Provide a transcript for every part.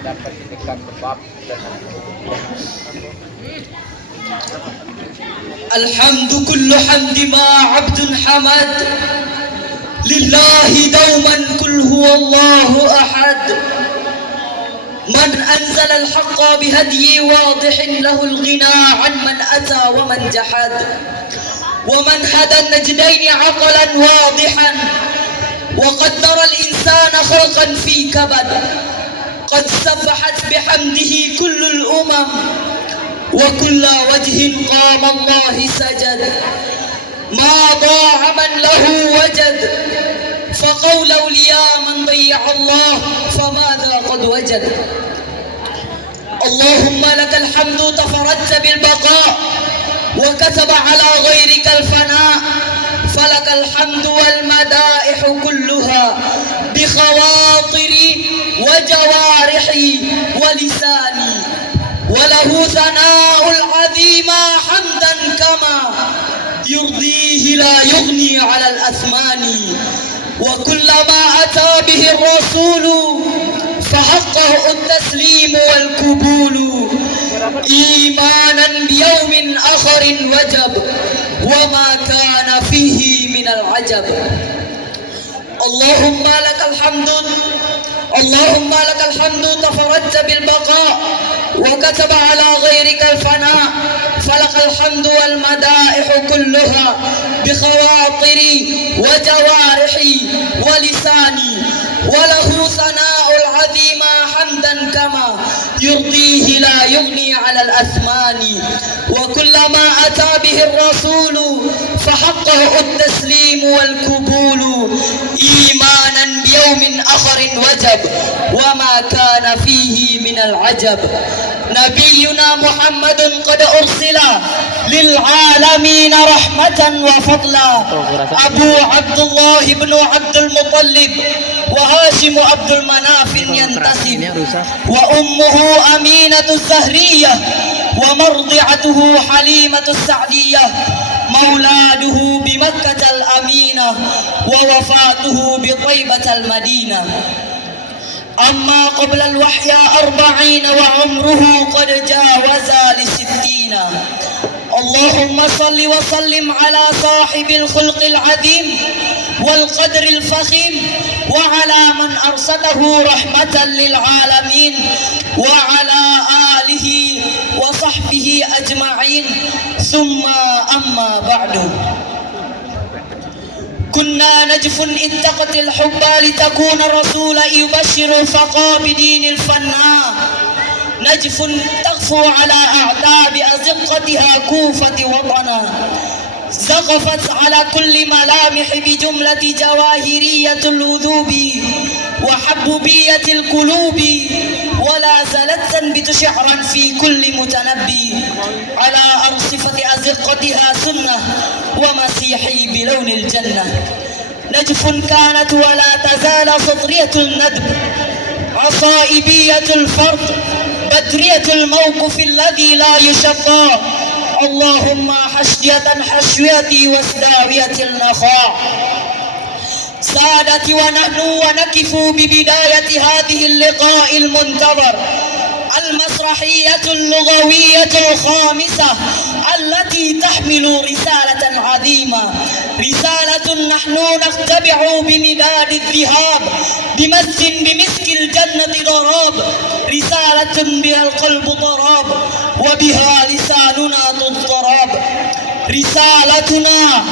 dapat ikan kebab dan الحمد كل حمد ما عبد حمد لله دوما كل هو الله أحد من أنزل الحق بهدي واضح له الغنى عن من أتى ومن جحد ومن هدى النجدين عقلا واضحا وقدر الإنسان خلقا في كبد قد سبحت بحمده كل الأمم وكل وجه قام الله سجد ما ضاع من له وجد فقول أولياء من ضيع الله فماذا قد وجد اللهم لك الحمد تفردت بالبقاء وكتب على غيرك الفناء فلك الحمد والمدائح كلها بخواطري وجوارحي ولساني وله ثناء العظيم حمدا كما يرضيه لا يغني على الأثمان وكل ما أتى به الرسول فحقه التسليم والقبول إيمانا بيوم آخر وجب وما كان فيه من العجب اللهم لك الحمد تفردت بالبقاء وكتب على غيرك الفناء فلك الحمد والمدائح كلها بخواطري وجوارحي ولساني وله ثناء العظيم حمدا كما يرضيه لا يغني على الأثمان وكل ما أتى به الرسول فحقه التسليم والقبول إيمانا بيوم آخر وجب وما كان فيه من العجب نبينا محمد قد أرسل للعالمين رحمة وفضلا أبو عبد الله بن عبد المطلب وهاشم عبد المناف ينتسب وأمه أمينة الزهرية ومرضعته حليمة السعدية مولاده بمكة الأمينة ووفاته بطيبة المدينة أما قبل الوحي 40 وعمره قد جاوز 60 اللهم صل وسلم على صاحب الخلق العظيم والقدر الفخيم وعلى من أرسله رحمة للعالمين وعلى آله وصحبه أجمعين ثم أما بعد كنا نجف اتقت الحب لتكون الرسول يبشر الفقا بدين الفناء نجف تغفو على أعتاب أزقتها كوفة وطنا زقفت على كل ملامح بجملة جواهرية الوذوب وحبوبية القلوب ولا زالت تنبت شعرا في كل متنبي على أرصفة أزقتها سنة ومسيحي بلون الجنة نجف كانت ولا تزال صدرية الندب عصائبية الفرد بدرية الموقف الذي لا يشقى اللهم حشويتي وازداوية النخاع سادتي ونحن ونكف ببداية هذه اللقاء المنتظر المسرحية اللغوية الخامسة التي تحمل رسالة عظيمة رسالة نحن نتبع بمداد الذهاب بمسك الجنة ضراب رسالة بها القلب ضراب وبها لساننا تضطراب رسالتنا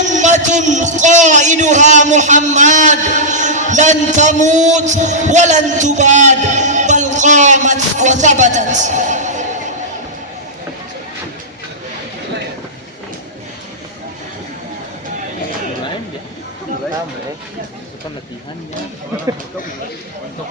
أمة قائدها محمد لن تموت ولن تباد بل قامت وثبتت itu kan latihannya untuk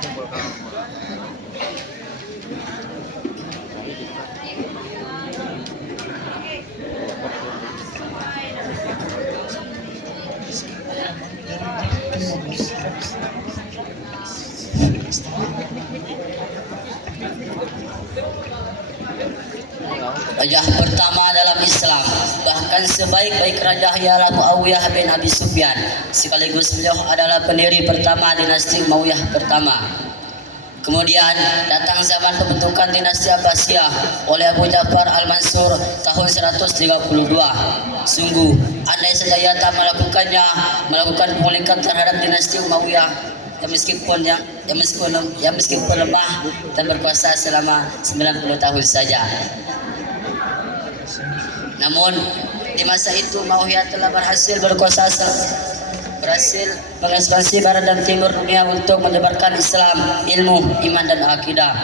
raja pertama dalam Islam. Bahkan sebaik-baik raja ialah Muawiyah bin Abi Sufyan, sekaligus beliau adalah pendiri pertama dinasti Umayyah pertama. Kemudian datang zaman pembentukan dinasti Abbasiyah oleh Abu Ja'far Al-Mansur tahun 132. Sungguh, andai saja ia tak melakukan pemulihan terhadap dinasti Umayyah yang meskipun lemah dan berkuasa selama 90 tahun saja. Namun di masa itu Muawiyah telah berhasil mengekspansi barat dan timur dunia untuk menyebarkan Islam, ilmu, iman dan akidah,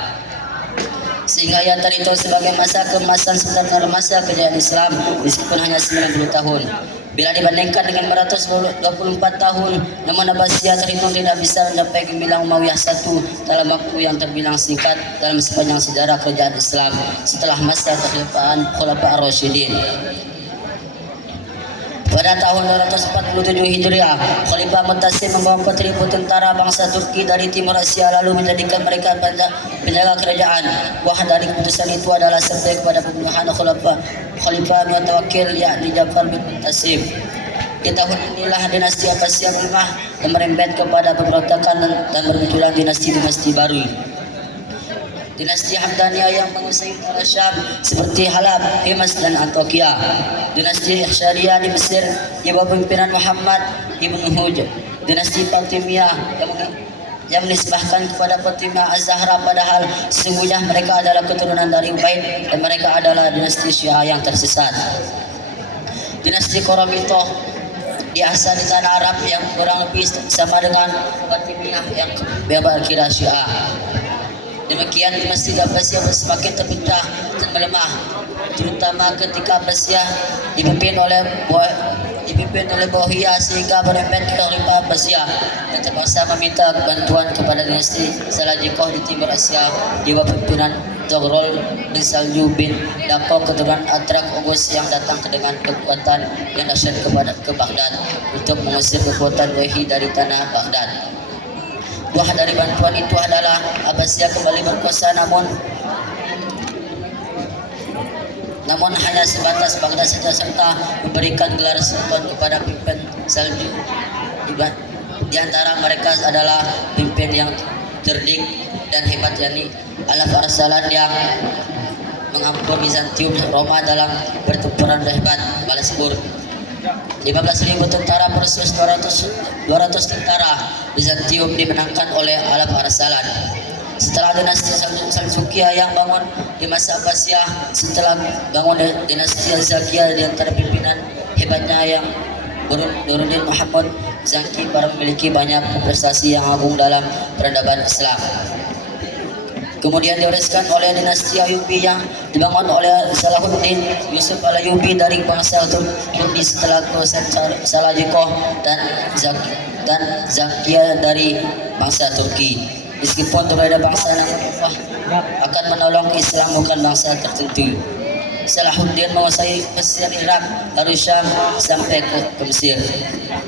sehingga ia terhitung sebagai masa keemasan serta masa kejayaan Islam meskipun hanya 90 tahun. Bila dibandingkan dengan 124 tahun, namun Abbasiyah terhitung tidak bisa mencapai gemilang Umayyah satu dalam waktu yang terbilang singkat dalam sepanjang sejarah kerajaan Islam setelah masa kekhilafan Khulafa Ar-Rasyidin. Pada tahun 247 Hijriah, Khalifah Mu'tasim membawa 4.000 tentara bangsa Turki dari Timur Asia lalu menjadikan mereka penjaga kerajaan. Buah dari keputusan itu adalah sampai kepada pembunuhan Khalifah Mutawakkil yakni Ja'far bin Mu'tasim. Di tahun inilah dinasti Abbasiyah melemah dan merembet kepada pemberontakan dan bermunculan dinasti-dinasti baru. Dinasti Hamdaniyah yang menguasai tanah Syam seperti Halab, Himas dan Antokia. Dinasti Syariah di Mesir di bawah pimpinan Muhammad ibn Huj. Dinasti Fatimiyah yang menisbahkan kepada Fatimah Az-Zahra padahal sesungguhnya mereka adalah keturunan dari Ubaid dan mereka adalah dinasti Syiah yang tersesat. Dinasti Qaramitoh di asal di tanah Arab yang kurang lebih sama dengan Fatimiyah yang berakhidah Syiah. Demikian dinasti Abbasiyah semakin terpecah dan melemah, terutama ketika Abbasiyah dipimpin oleh Bohiyah sehingga merembet ke Khalifah Abbasiyah dan terpaksa meminta bantuan kepada dinasti Salajikoh di Timur Asia di bawah pimpinan Toghrol bin Salju bin Dapo keturunan Atrak Oghuz yang datang dengan kekuatan yang dahsyat ke Baghdad untuk mengusir kekuatan Wahid dari tanah Baghdad. Buah dari bantuan itu adalah Abbasiyah kembali berkuasa namun hanya sebatas Baghdad saja serta memberikan gelar sultan kepada pimpin Salju. Di antara mereka adalah pimpin yang cerdik dan hebat yakni Alaf Arsalan yang mengampur Bizantium Roma dalam pertempuran hebat Balaspur. 15.000 tentara versus 200 tentara Bizantium dimenangkan oleh Alaf Arsalan. Setelah dinasti Seljukia yang bangun di masa Abbasiyah, setelah bangun dinasti Zakiyah di antara pimpinan hebatnya yang Nuruddin Muhammad Zaki para memiliki banyak prestasi yang agung dalam peradaban Islam. Kemudian diwariskan oleh dinasti Ayyubi yang dibangun oleh Salahuddin Yusuf al-Ayyubi dari bangsa Turki setelah Kausan Salajikoh dan Zakiyah dari bangsa Turki. Meskipun berbeda bangsa namun Allah akan menolong Islam bukan bangsa tertentu. Salahuddin menguasai Mesir, Irak, lalu Syam sampai ke Mesir.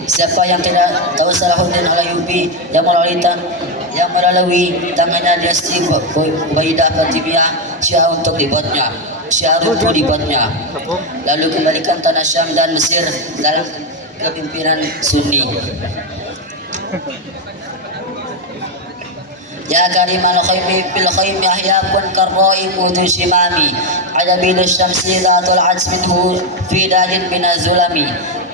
Siapa yang tidak tahu Salahuddin al-Ayyubi yang melalui tangannya dinasti Ubaidah Fatimiyah Syiah untuk dibuatnya. Lalu kembalikan tanah Syam dan Mesir dalam kepimpinan Sunni. Ya karimal khaymi fil khaymi ahyakun karra'i mudu shimami adabil syamsi dhatul ads minhu fi dalin minazulami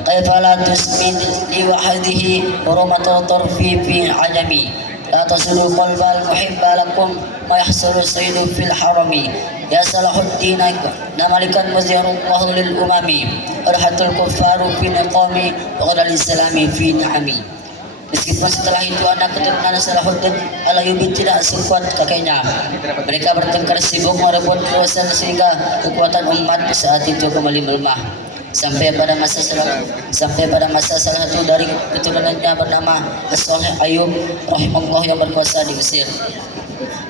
kaifa la tusmin li wahadihi urumatu turfi fi ajami la tasulu qalbal muhibba lakum ma yahsulu sayyidu fil harami ya Salahuddin namalikan muzhirullahu lil umami arhatul kuffaru fi niqami wa qadal islami fi na'ami. Meskipun setelah itu anak keturunan Salahuddin al-Ayyubi tidak sekuat kakeknya, mereka bertengkar sibuk merebut kekuasaan sehingga kekuatan umat saat itu kembali melemah. Sampai pada masa salah satu dari keturunannya bernama As-Salih Ayyub rahimahullah yang berkuasa di Mesir.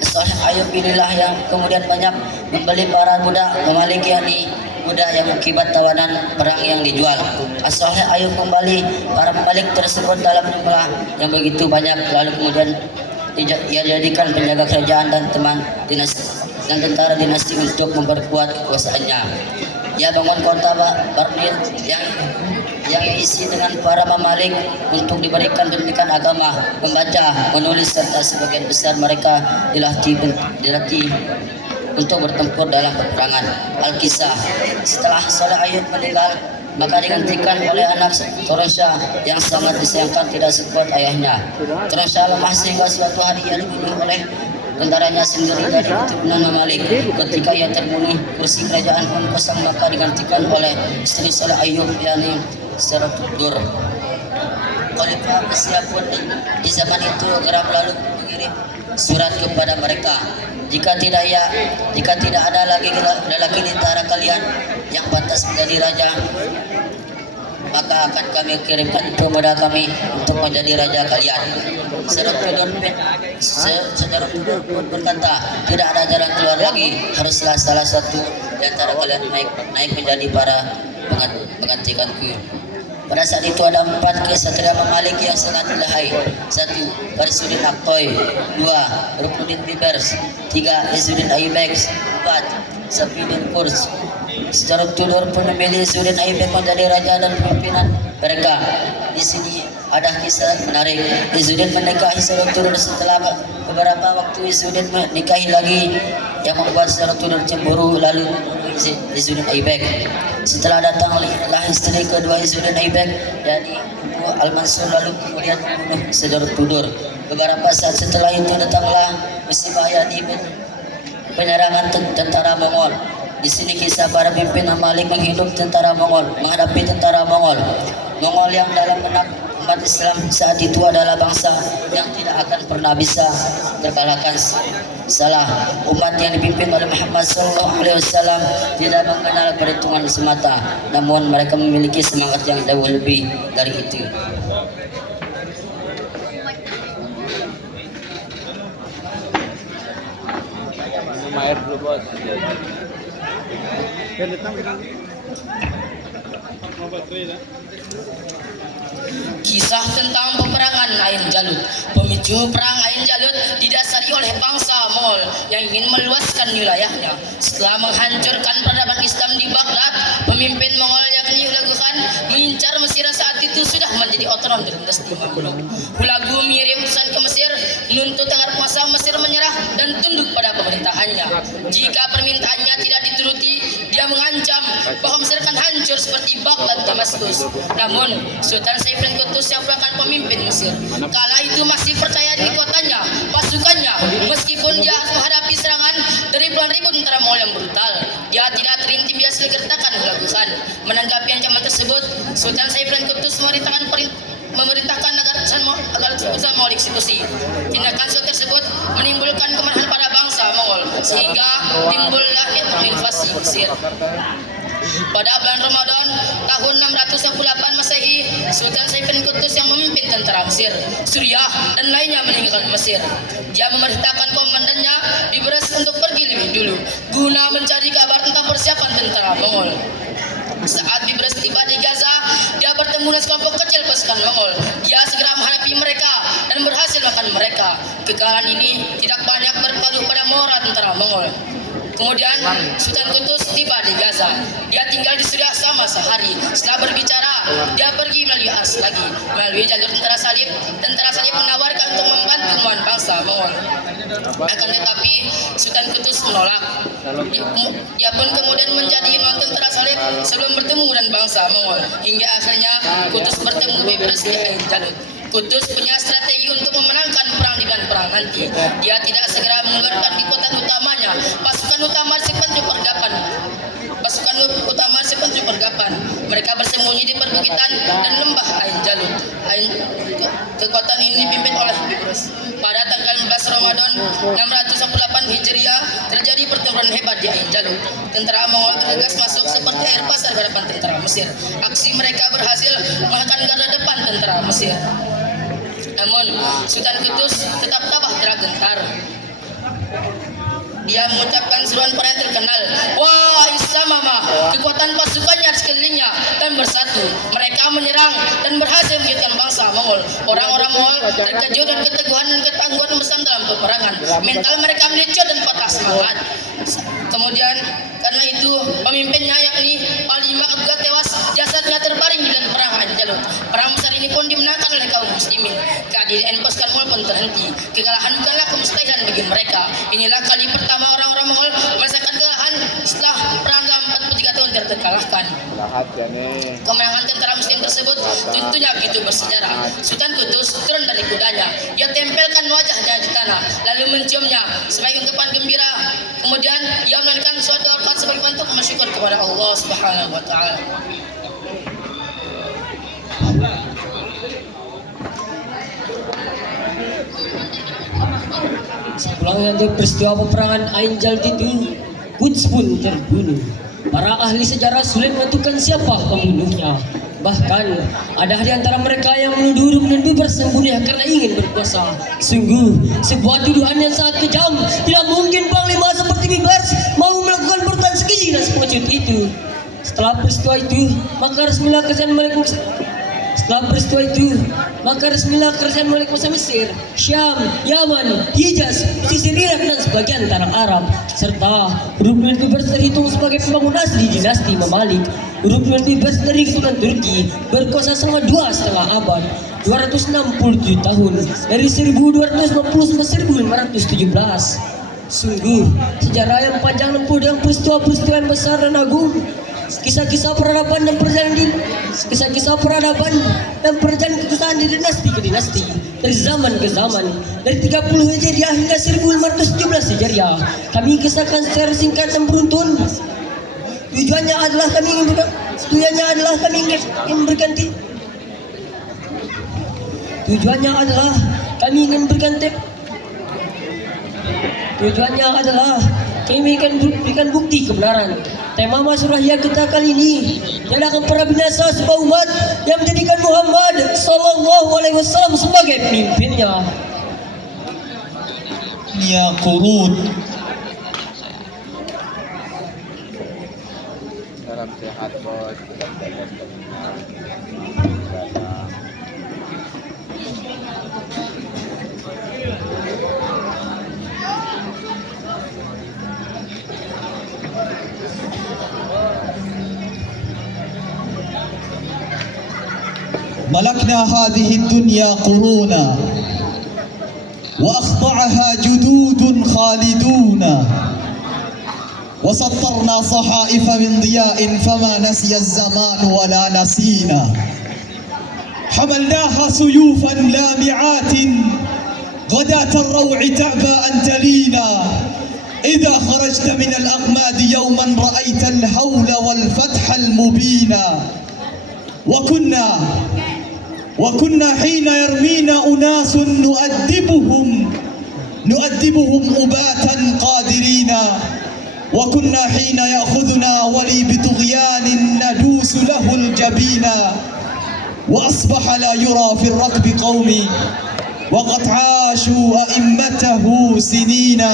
As-Salih Ayyub inilah yang kemudian banyak membeli para budak memalik yakni budak yang akibat tawanan perang yang dijual. As-Salih Ayyub kembali para pembalik tersebut dalam jumlah yang begitu banyak lalu kemudian ia dijadikan penjaga kerajaan dan teman dinasti dan tentara dinasti untuk memperkuat kekuasaannya. Ia bangun kota Barnil yang diisi dengan para mamalik untuk diberikan pendidikan agama, membaca, menulis, serta sebagian besar mereka dilatih untuk bertempur dalam peperangan. Al-Kisah, setelah Saleh Ayub meninggal, maka digantikan oleh anak Turunsyah yang sangat disayangkan tidak sekuat ayahnya. Turunsyah lemah sehingga suatu hari ia dibunuh oleh tentaranya sendiri dari keturunan Mamalik. Ketika ia terbunuh, kursi kerajaan pun kosong, maka digantikan oleh istri Saleh Ayub, yakni Seratul. Khalifah Abbasiyah pun di zaman itu geram lalu mengirim surat kepada mereka, jika tidak ada lagi lelaki di antara kalian yang pantas menjadi raja, maka akan kami kirimkan pemuda kami untuk menjadi raja kalian. Sederudur pun berkata, tidak ada jalan keluar lagi, haruslah salah satu di antara kalian naik menjadi para penggantikanku. Pada saat itu ada 4 kesatria Mamalik yang sangat lihai. 1. Farisuddin Aktoy. 2. Ruknuddin Bibers. 3. Izzuddin Aibek. 4. Safiuddin Kurs. Secara Tudor pun memilih Izzuddin Aibek menjadi raja dan pimpinan mereka. Di sini ada kisah menarik. Izzuddin menikahi Seratul setelah beberapa waktu Izzuddin menikahi lagi, yang membuat Seratul cemburu lalu membunuh Izzuddin Aibek. Setelah datanglah istri kedua Izzuddin Aibek, yakni Ibu Al-Mansur, lalu kemudian membunuh Seratul. Beberapa saat setelah itu datanglah musibah, yakni penyerangan tentara Mongol. Di sini kisah para pimpinan Mamalik menghidup tentara Mongol, menghadapi tentara Mongol. Mongol yang dalam benak umat Islam saat itu adalah bangsa yang tidak akan pernah bisa terkalahkan. Salah, umat yang dipimpin oleh Muhammad SAW tidak mengenal perhitungan semata, namun mereka memiliki semangat yang jauh lebih dari itu. Minum air dulu, Bos. Kisah tentang peperangan Ain Jalut. Pemicu perang Ain Jalut didasari oleh bangsa Mongol yang ingin meluaskan wilayahnya. Setelah menghancurkan peradaban Islam di Baghdad, pemimpin Mongol yakni Hulagu Khan mengincar Mesir saat itu sudah menjadi otonom dari dinasti Mamluk. Hulagu mengirim utusan ke Mesir menuntut agar penguasa Mesir menyerah dan tunduk pada pemerintahannya. Jika permintaannya tidak dituruti, dia mengancam bahwa Mesir akan hancur seperti Baghdad Damaskus. Namun Sultan Saiful Quddus yang merupakan pemimpin Mesir kala itu masih percaya di kekuatannya, pasukannya, meskipun dia harus menghadapi serangan dari puluhan ribu tentara Mongol yang brutal. Dia tidak terintimidasi oleh gertakan Hulagu Khan. Menanggapi ancaman tersebut, Sultan Saiful Quddus memerintahkan agar utusan Mongol dieksekusi. Tindakan tersebut menimbulkan kemarahan pada bangsa Mongol sehingga timbullah niat menginvasi Mesir. Pada bulan Ramadan tahun 618 Masehi, Sultan Saiful Quddus yang memimpin tentara Mesir, Suriah dan lainnya meninggalkan Mesir. Dia memerintahkan komandannya Bibers untuk pergi lebih dulu guna mencari kabar tentang persiapan tentara Mongol. Saat Bibers tiba di Gaza, dia bertemu dengan sekelompok kecil pasukan Mongol. Dia segera menghadapi mereka dan berhasil makan mereka. Kekalahan ini tidak banyak berpengaruh pada moral tentara Mongol. Kemudian Sultan Quddus tiba di Gaza. Dia tinggal di Suriah selama sehari. Setelah berbicara, dia pergi melalui Ars lagi, melalui jalur tentara salib. Tentara salib menawarkan untuk membantu melawan bangsa Mongol. Akan tetapi Sultan Quddus menolak. Dia pun kemudian menjadi melawan tentara salib sebelum bertemu dengan bangsa Mongol. Hingga akhirnya Quddus bertemu Bibers di Ain Jalut. Quddus punya strategi untuk memenangkan perang di bulan perang nanti. Dia tidak segera mengeluarkan kekuatan utamanya. Pasukan utama pergapan. Mereka bersembunyi di perbukitan dan lembah Ain Jalut. Kekuatan ini dipimpin oleh Bibers. Pada tanggal 14 Ramadan 618 Hijriah terjadi pertempuran hebat di Ain Jalut. Tentara Mongol bergegas masuk seperti air pasar ke depan tentara Mesir. Aksi mereka berhasil mengalahkan garda depan tentara Mesir. Namun Sultan Quddus tetap tabah tergentar. Dia mengucapkan seruan perang terkenal, wah Islamama, kekuatan pasukannya di sekelilingnya dan bersatu. Mereka menyerang dan berhasil menjadikan bangsa Mongol. Orang-orang Mongol terkejut dan keteguhan dan ketangguhan bersama dalam peperangan. Mental mereka melecut dan patah semangat. Kemudian karena itu pemimpinnya yakni Panglima Kedua tewas, jasadnya terbaring di dalam perang Ain Jalut. Perang besar ini pun dimenangkan oleh kaum muslimin. Keadilan pasukan Mongol pun terhenti. Kekalahan bukanlah kemustahilan bagi mereka. Inilah kali pertama orang-orang Mongol merasakan kekalahan setelah perang dalam 43 tahun terkalahkan. Lahat ya nih. Kemenangan tentara muslim tersebut tentunya begitu bersejarah. Sultan Kutus turun dari kudanya. Ia tempelkan wajahnya di tanah, lalu menciumnya sebagai ungkapan gembira. Kemudian ia menaikkan suatu harkat sebagai bentuk bersyukur kepada Allah Subhanahu wa taala. Sepulangnya dari peristiwa peperangan Ain Jalut itu, Quds pun terbunuh. Para ahli sejarah sulit menentukan siapa pembunuhnya. Bahkan ada di antara mereka yang menuduh dan bebas membunuhnya karena ingin berkuasa. Sungguh sebuah tuduhan yang sangat kejam. Tidak mungkin panglima seperti bebas mau melakukan perbuatan sekeji dan sepengecut itu. Setelah peristiwa itu, maka resmilah kerajaan Malik Mesir, Syam, Yaman, Hijaz, pesisir Irak dan sebagian tanah Arab, serta huruf bebas terhitung sebagai pembangun asli dinasti Mamalik. Huruf bebas dari keturunan Turki berkuasa selama 2,5 abad, 267 tahun, dari 1250 sampai 1517. Sungguh sejarah yang panjang lempuh dengan peristiwa-peristiwa yang besar dan agung. Kisah-kisah peradaban dan perjalanan kekuasaan di dinasti ke dinasti, dari zaman ke zaman, dari 30 Hijriah hingga 1517 Hijriah. Kami kisahkan secara singkat dan beruntun. Tujuannya adalah kami ingin berikan bukti kebenaran. Tema Masyurahiyah kita kali ini, yang akan pernah binasa sebuah umat yang menjadikan Muhammad Sallallahu Alaihi Wasallam sebagai pemimpinnya. Ya Qurun. Salam sehat bos. ملكنا هذه الدنيا قرونا وأخضعها جدود خالدون وسطرنا صحائف من ضياء فما نسي الزمان ولا نسينا حملناها سيوفا لامعات غداة الروع تعبى أن تلينا إذا خرجت من الأغماد يوما رأيت الهول والفتح المبينا وكنا حين يرمينا أناس نؤدبهم أباتا قادرين وكنا حين يأخذنا ولي بطغيان ندوس له الجبين وأصبح لا يرى في الركب قومي وقد عاشوا أئمته سنين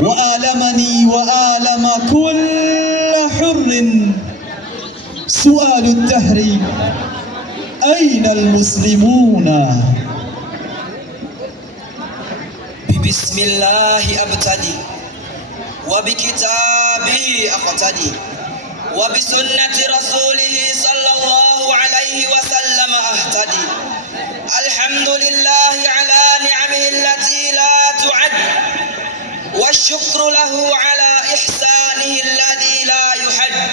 وآلمني وآلم كل حر سؤال الدهر أين المسلمون؟ بسم الله أبتدي وبكتابه أقتدي وبسنة رسوله صلى الله عليه وسلم أهتدي الحمد لله على نعمه التي لا تعد والشكر له على إحسانه الذي لا يحد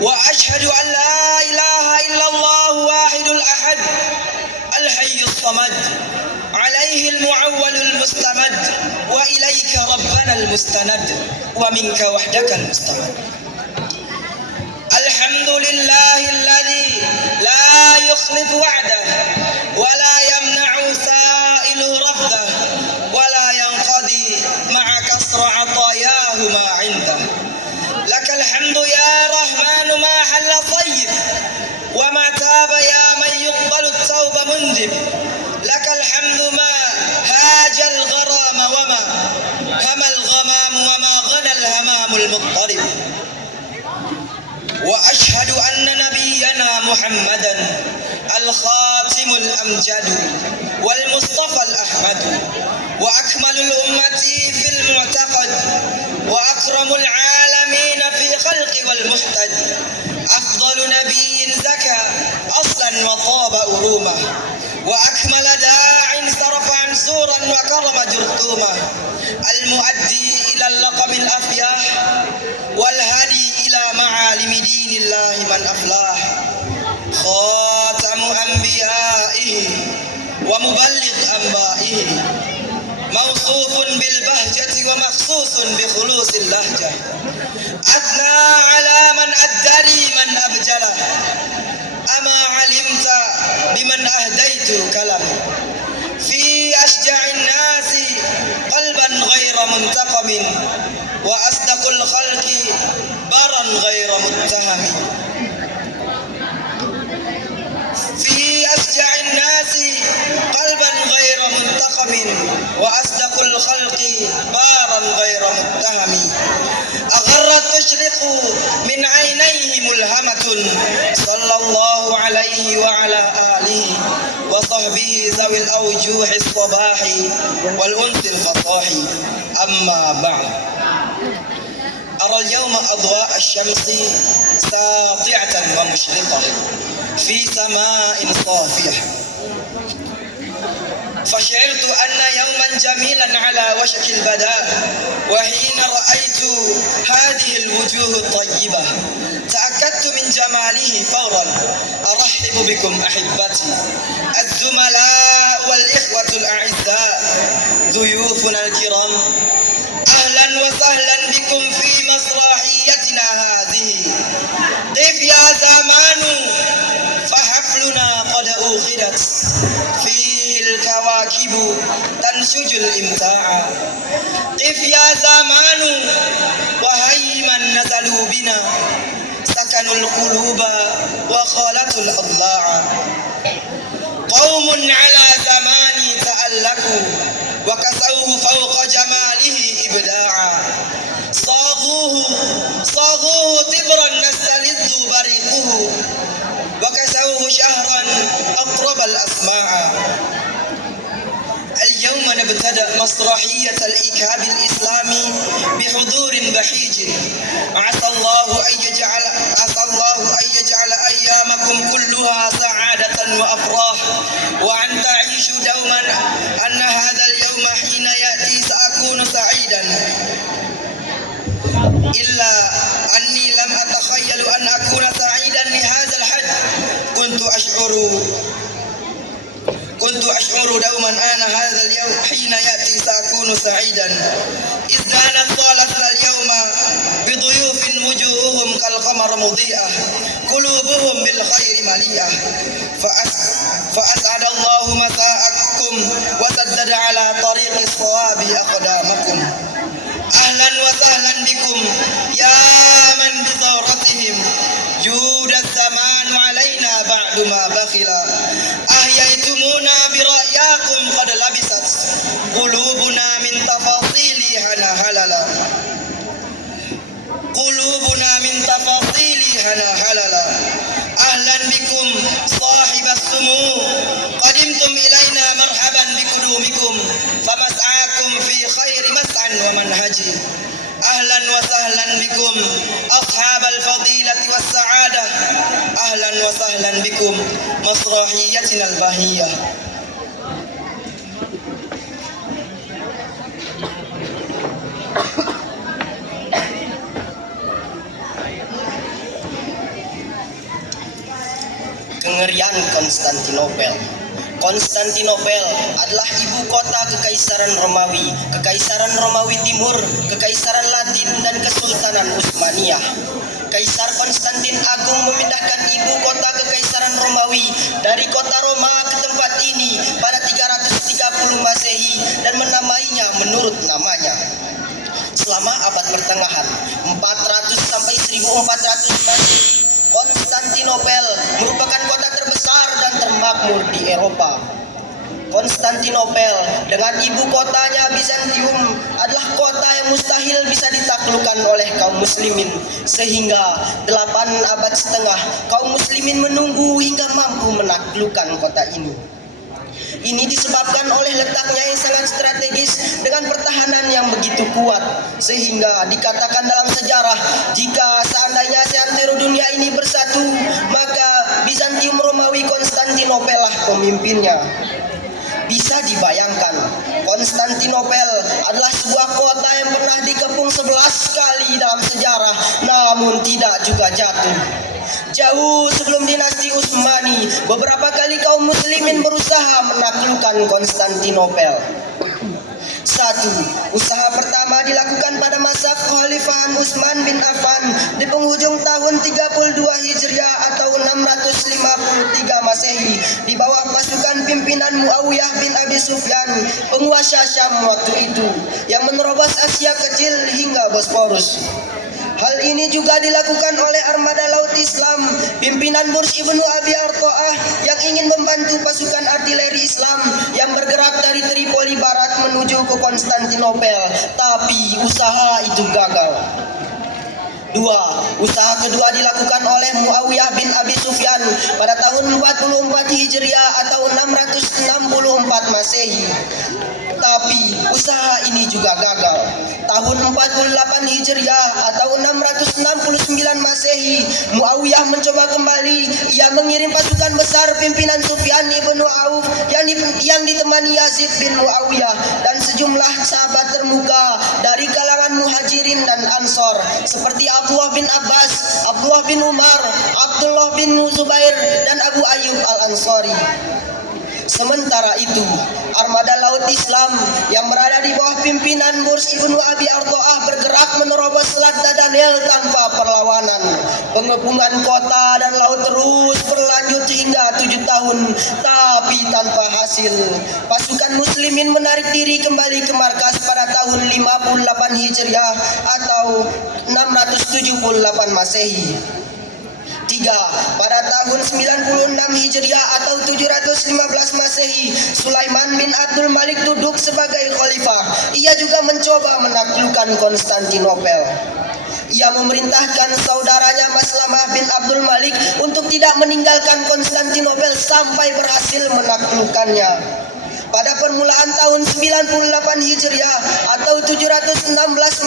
وأشهد أن لا إله إلا الله واحد الأحد الحي الصمد عليه المعول المستمد وإليك ربنا المستند ومنك وحدك المستمد الحمد لله الذي لا يخلف وعده ولا يمنع سائل رفضه ولا ينقضي مع كسر عطاياه ما عنده لك الحمد يا رحمن ما حل طيب وما تاب يا من يقبل التوب منذب لك الحمد ما هاج الغرام وما هم الغمام وأشهد أن نبينا محمدا الخاتم الأمجد والمصطفى الأحمد وأكمل الأمة في المعتقد وأكرم العالمين في خلق والمحتد أفضل نبي زكى أصلا وطاب أرومه وأكمل داع صرف عنصورا وكرم جرثومه المؤدي إلى اللقم الأفياح والهدي إلى معالم دين الله من أفلاح خاتم أنبيائه ومبلغ أنبائه موصوف بالبهجة ومخصوص بخلوص اللهجة أثنى على من أدري من أبجله أما علمت بمن أهديت كلمه في أشجع الناس قلبا غير منتقم وأصدق الخلق برا غير متهم في أشجع الناس قلبا غير منتقم وأصدق الخلق بارا غير متهم أغرت تشرق من عينيه ملهمة صلى الله عليه وعلى آله وصحبه ذوي الأوجوه الصباح والأنس الفصاح أما بعد أرى اليوم أضواء الشمس ساطعة ومشرقة في سماء صافية فشعرت أن يوما جميلا على وشك البداء وحين رأيت هذه الوجوه الطيبة تأكدت من جماله فورا أرحب بكم أحبتي الزملاء والإخوة الأعزاء ضيوفنا الكرام أهلا وسهلا بكم في مسرحيتنا هذه قف يا زمان فحفلنا قد أوقدت فيه الكواكب تنسج الإمتاع قف يا زمان وهيمن نزلوا بنا سكنوا القلوب وخالطوا الأضلاع قوم على زماني تألكوا وكسوه فوق جماله إبداعا صاغوه طبرا نستلذ بريقه وكسوه شهرا أطرب الأسماع اليوم نبتدأ مسرحية الإيكاب الإسلامي بحضور بحيج عسى الله أن يجعل أيامكم كلها سعادة وأفراح وأن تعيشوا دوما أن هذا اليوم حين يأتي سأكون سعيدا إلا أني لم أتخيل أن أكون سعيدا لهذا الحد كنت أشعر دوما أن هذا اليوم حين يأتي سأكون سعيدا إذ كانت طالتنا اليوم بضيوف وجوههم كالقمر مضيئة قلوبهم بالخير مليئة فأسعد الله مساءكم وسدد على طريق الصواب أقدامكم أهلا وسهلا بكم يا من بثورتهم جود الزمان علينا بعد ما بخل أحييتمونا برأياكم قد لبست قلوبنا من تفاصيلها هللا أهلا بكم صاحب السمو قدمتم إلينا مرحبا بقدومكم فمسعاكم في خير مسعى ومنهج أهلا وسهلا بكم أصحاب الفضيلة والسعادة أهلا وسهلا بكم مسرحيتنا البهية Kengerian Konstantinopel. Konstantinopel adalah ibu kota Kekaisaran Romawi, Kekaisaran Romawi Timur, Kekaisaran Latin, dan Kesultanan Utsmaniyah. Kaisar Konstantin Agung memindahkan ibu kota Kekaisaran Romawi dari kota Roma ke tempat ini pada 330 Masehi dan menamainya menurut namanya. Selama abad pertengahan 400 sampai 1400 Masehi, Konstantinopel merupakan kota terbesar dan termakmur di Eropa. Konstantinopel dengan ibu kotanya Bizantium adalah kota yang mustahil bisa ditaklukkan oleh kaum muslimin, sehingga 8 abad setengah kaum muslimin menunggu hingga mampu menaklukkan kota ini. Ini disebabkan oleh letaknya yang sangat strategis dengan pertahanan yang begitu kuat, sehingga dikatakan dalam sejarah jika seandainya seantero dunia ini bersatu, maka Bizantium Romawi Konstantinopel lah pemimpinnya. Bisa dibayangkan, Konstantinopel adalah sebuah kota yang pernah dikepung 11 kali dalam sejarah, namun tidak juga jatuh. Jauh sebelum dinasti Utsmani, beberapa kali kaum muslimin berusaha menaklukkan Konstantinopel. 1. Usaha pertama dilakukan pada masa kekhalifahan Utsman bin Affan di penghujung tahun 32 Hijriah atau 653 Masehi di bawah pasukan pimpinan Muawiyah bin Abi Sufyan, penguasa Syam waktu itu, yang menerobos Asia Kecil hingga Bosporus. Hal ini juga dilakukan oleh armada laut Islam pimpinan Burs ibnu Abi Arto'ah yang ingin membantu pasukan artileri Islam yang bergerak dari Tripoli Barat menuju ke Konstantinopel, tapi usaha itu gagal. 2. Usaha kedua dilakukan oleh Muawiyah bin Abi Sufyan pada tahun 44 Hijriah atau 664 Masehi. Tapi usaha ini juga gagal. Tahun 48 Hijriah atau 669 Masehi, Muawiyah mencoba kembali. Ia mengirim pasukan besar pimpinan Sufyan ibnu Auf yang ditemani Yazid bin Muawiyah dan sejumlah sahabat termuka dari kalangan Muhajirin dan Ansor seperti Abdullah bin Abbas, Abdullah bin Umar, Abdullah bin Zubair dan Abu Ayyub al-Ansari. Sementara itu, armada laut Islam yang berada di bawah pimpinan Burs ibnu Abi Arto'ah bergerak menerobos Selat Dardanelles tanpa perlawanan. Pengepungan kota dan laut terus berlanjut hingga 7 tahun, tapi tanpa hasil. Pasukan muslimin menarik diri kembali ke markas pada tahun 58 Hijriah atau 678 Masehi. 3. Pada tahun 96 Hijriah atau 715 Masehi, Sulaiman bin Abdul Malik duduk sebagai khalifah. Ia juga mencoba menaklukkan Konstantinopel. Ia memerintahkan saudaranya Maslamah bin Abdul Malik untuk tidak meninggalkan Konstantinopel sampai berhasil menaklukkannya. Pada permulaan tahun 98 Hijriah atau 716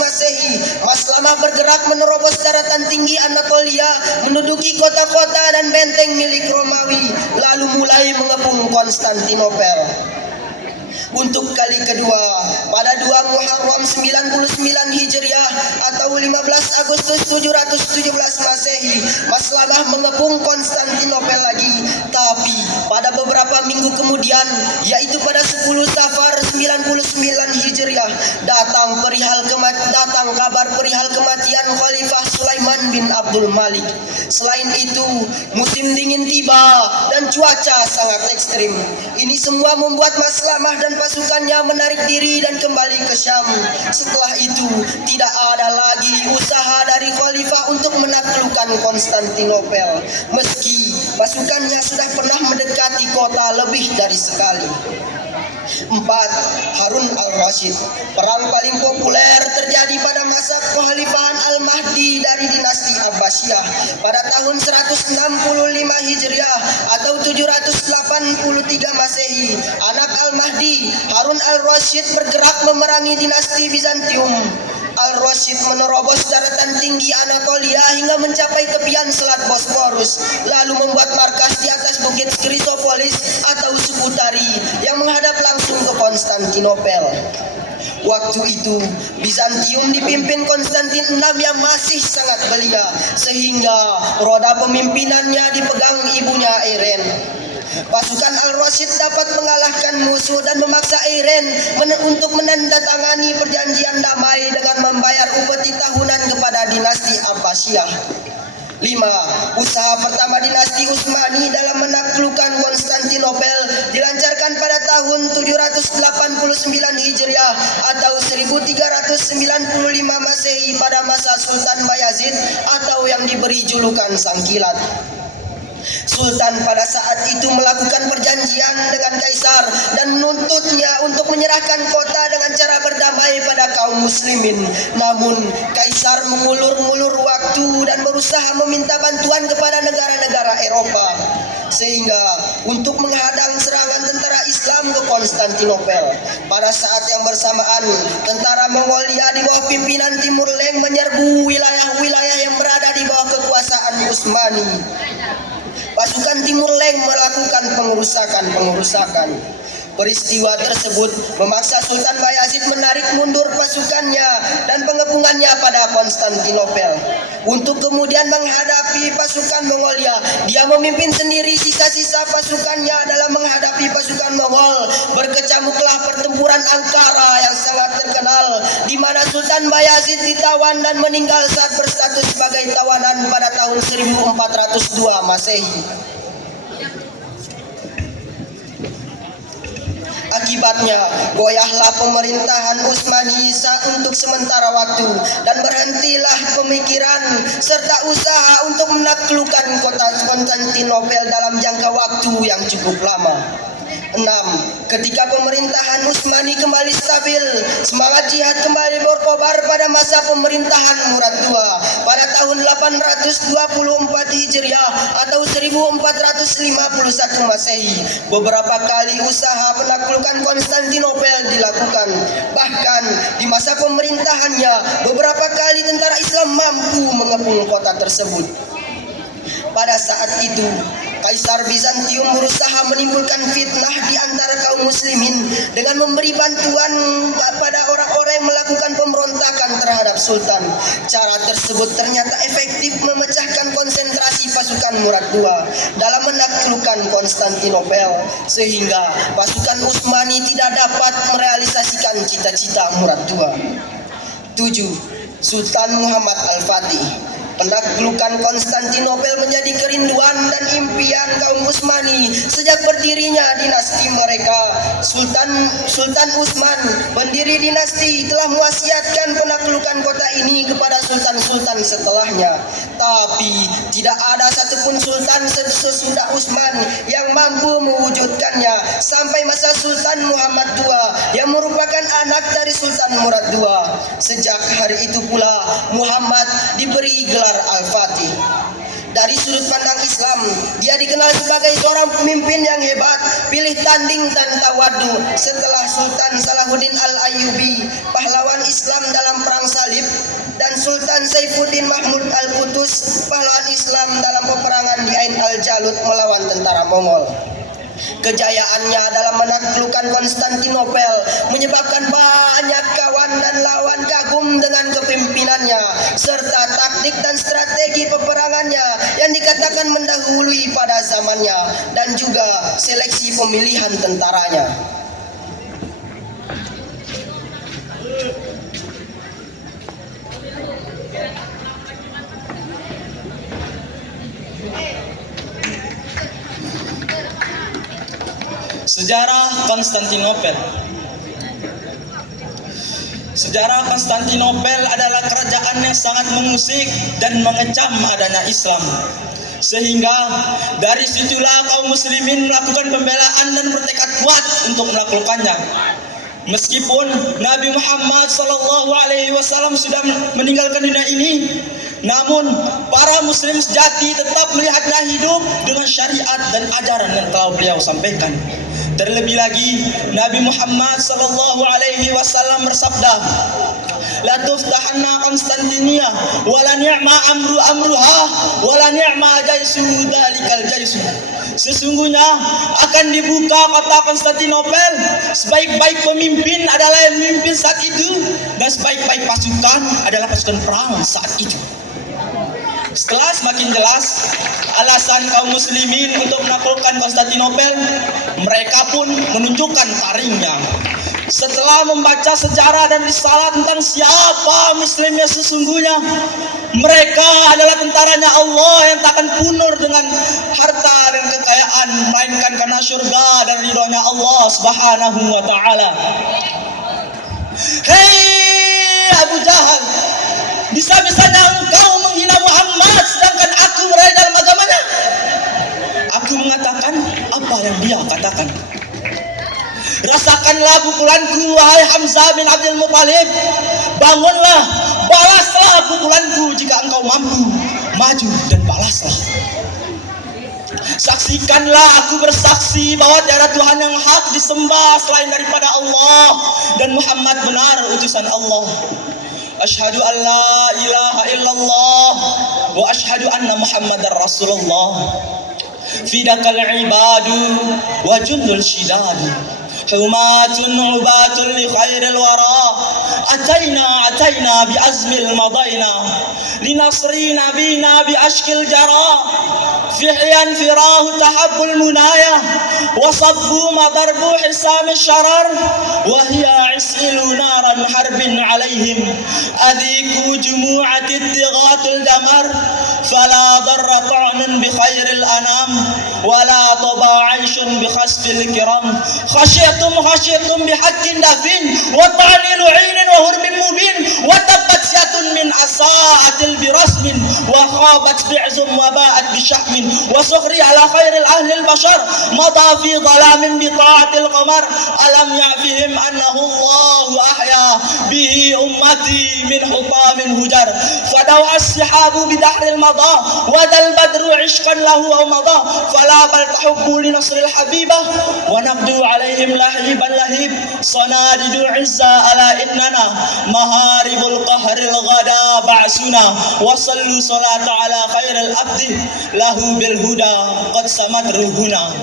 Masehi, Maslamah bergerak menerobos daratan tinggi Anatolia, menduduki kota-kota dan benteng milik Romawi, lalu mulai mengepung Konstantinopel. Untuk kali kedua, pada 2 Muharram 99 Hijriah atau 15 Agustus 717 Masehi, Maslamah mengepung Konstantinopel lagi. Tapi pada beberapa minggu kemudian, yaitu pada 10 Safar 99 Hijriah, datang kabar perihal kematian Khalifah Sulaiman bin Abdul Malik. Selain itu, musim dingin tiba dan cuaca sangat ekstrim. Ini semua membuat Maslamah dan pasukannya menarik diri dan kembali ke Syam. Setelah itu, tidak ada lagi usaha dari khalifah untuk menaklukkan Konstantinopel, meski pasukannya sudah pernah mendekati kota lebih dari sekali. 4. Harun al-Rashid. Perang paling populer terjadi pada masa kekhalifahan Al-Mahdi dari dinasti Abbasiyah pada tahun 165 Hijriah atau 783 Masehi. Anak Al-Mahdi, Harun al-Rashid, bergerak memerangi dinasti Bizantium. Al-Rashid menerobos daratan tinggi Anatolia hingga mencapai tepian Selat Bosporus, lalu membuat markas di atas bukit Chrysopolis atau suku Tari yang menghadap langsung ke Konstantinopel. Waktu itu, Bizantium dipimpin Konstantin VI yang masih sangat belia, sehingga roda pemimpinannya dipegang ibunya Irene. Pasukan Al-Rashid dapat mengalahkan musuh dan memaksa Irene untuk menandatangani perjanjian damai dengan membayar upeti tahunan kepada dinasti Abbasiyah. 5. Usaha pertama dinasti Utsmani dalam menaklukkan Konstantinopel dilancarkan pada tahun 789 Hijriah atau 1395 Masehi pada masa Sultan Bayazid atau yang diberi julukan Sang Kilat. Sultan pada saat itu melakukan perjanjian dengan Kaisar dan menuntutnya untuk menyerahkan kota dengan cara berdamai pada kaum muslimin. Namun Kaisar mengulur-ngulur waktu dan berusaha meminta bantuan kepada negara-negara Eropa, sehingga untuk menghadang serangan tentara Islam ke Konstantinopel. Pada saat yang bersamaan, tentara Mongolia di bawah pimpinan Timur Leng menyerbu wilayah-wilayah yang berada di bawah kekuasaan Utsmani. Pasukan Timur Leng melakukan pengerusakan. Peristiwa tersebut memaksa Sultan Bayazid menarik mundur pasukannya dan pengepungannya pada Konstantinopel. Untuk kemudian menghadapi pasukan Mongolia, dia memimpin sendiri sisa-sisa pasukannya dalam menghadapi pasukan Mongol. Berkecamuklah pertempuran Ankara yang sangat terkenal, di mana Sultan Bayazid ditawan dan meninggal saat berstatus sebagai tawanan pada tahun 1402 Masehi. Akibatnya, goyahlah pemerintahan Utsmani untuk sementara waktu dan berhentilah pemikiran serta usaha untuk menaklukkan kota Konstantinopel dalam jangka waktu yang cukup lama. 6. Ketika pemerintahan Utsmani kembali stabil, semangat jihad kembali berkobar pada masa pemerintahan Murad II pada tahun 824 Hijriah atau 1451 Masehi. Beberapa kali usaha penaklukan Konstantinopel dilakukan. Bahkan di masa pemerintahannya, beberapa kali tentara Islam mampu mengepung kota tersebut. Pada saat itu, Kaisar Bizantium berusaha menimbulkan fitnah di antara kaum muslimin dengan memberi bantuan pada orang-orang yang melakukan pemberontakan terhadap Sultan. Cara tersebut ternyata efektif memecahkan konsentrasi pasukan Murad II dalam menaklukkan Konstantinopel, sehingga pasukan Utsmani tidak dapat merealisasikan cita-cita Murad II. 7. Sultan Muhammad Al-Fatih. Penaklukan Konstantinopel menjadi kerinduan dan impian kaum Utsmani sejak berdirinya dinasti mereka. Sultan Utsman, pendiri dinasti, telah mewasiatkan penaklukan kota ini kepada sultan-sultan setelahnya. Tapi tidak ada satupun sultan sesudah Utsman yang mampu mewujudkannya sampai masa Sultan Muhammad II yang merupakan anak dari Sultan Murad II. Sejak hari itu pula Muhammad diberi gelar Al-Fatih. Dari sudut pandang Islam, dia dikenal sebagai seorang pemimpin yang hebat, pilih tanding dan tawadu. Setelah Sultan Salahuddin Al-Ayyubi, pahlawan Islam dalam perang salib, dan Sultan Saifuddin Mahmud Al-Qutus, pahlawan Islam dalam peperangan di Ain Al-Jalut melawan tentara Mongol. Kejayaannya dalam menaklukkan Konstantinopel menyebabkan banyak kawan dan lawan kagum dengan kepemimpinannya serta taktik dan strategi peperangannya yang dikatakan mendahului pada zamannya, dan juga seleksi pemilihan tentaranya. Sejarah Konstantinopel. Sejarah Konstantinopel adalah kerajaan yang sangat mengusik dan mengecam adanya Islam. Sehingga dari situlah kaum muslimin melakukan pembelaan dan bertekad kuat untuk melakukannya. Meskipun Nabi Muhammad SAW sudah meninggalkan dunia ini, namun para muslim sejati tetap melihatnya hidup dengan syariat dan ajaran yang telah beliau sampaikan. Terlebih lagi Nabi Muhammad SAW bersabda, "La tuftahanna Konstantinia wa la ni'ma amruha wa la ni'ma jaisu dalikal jaisu." Sesungguhnya akan dibuka kota Konstantinopel. Sebaik-baik pemimpin adalah yang memimpin saat itu, dan sebaik-baik pasukan adalah pasukan perang saat itu. Setelah semakin jelas alasan kaum muslimin untuk menaklukkan Konstantinopel, mereka pun menunjukkan taringnya. Setelah membaca sejarah dan risalah tentang siapa muslimnya sesungguhnya, mereka adalah tentaranya Allah yang tak akan punur dengan harta dan kekayaan, melainkan karena surga dan ridhonya Allah Subhanahu wa ta'ala. Hei Abu Jahal, bisa-bisanya engkau menghina Muhammad sedangkan aku berada dalam agamanya. rasakan. Rasakanlah pukulanku, wahai Hamzah bin Abdul Muthalib. Bangunlah, balaslah pukulanku jika engkau mampu. Maju dan balaslah. Saksikanlah, aku bersaksi bahwa tiada Tuhan yang hak disembah selain daripada Allah, dan Muhammad benar utusan Allah. Asyhadu an la ilaha illallah wa asyhadu anna Muhammadar Rasulullah. Fidakal ibadu wa jundul shidadu. Humatun ubatun li khairil wara. Ataina bi azmil madaina. Linasri nabina bi ashkil jara. Fihyan firahu tahabbul munaya. وصبوا مضربوا حسام الشرر وهي عسئل نارا حرب عليهم أذيكوا جموعة الطغاة الدمر فلا ضر طعن بخير الأنام ولا طبع عيش بخسف الكرام خشيتم بحق دفين وطعن لعين وهرب مبين وتبت سيات من أساءة برسم وخابت بعز وباءت بشحم وسخري على خير الأهل البشر مضى في ظلام بطاعة القمر ألم يعفهم أنه الله أحيا به أمتي من حطام هجر فدوى السحاب بدحر المضى وذا البدر عشقا له أو مضى فلا بل تحبوا لنصر الحبيبة ونقدو عليهم لهيبا لهيب صنادد العزة ألا إننا مهارب القهر الغدا بعثنا وصلوا صلاة على خير الأبد له بالهدى قد سمت روحنا.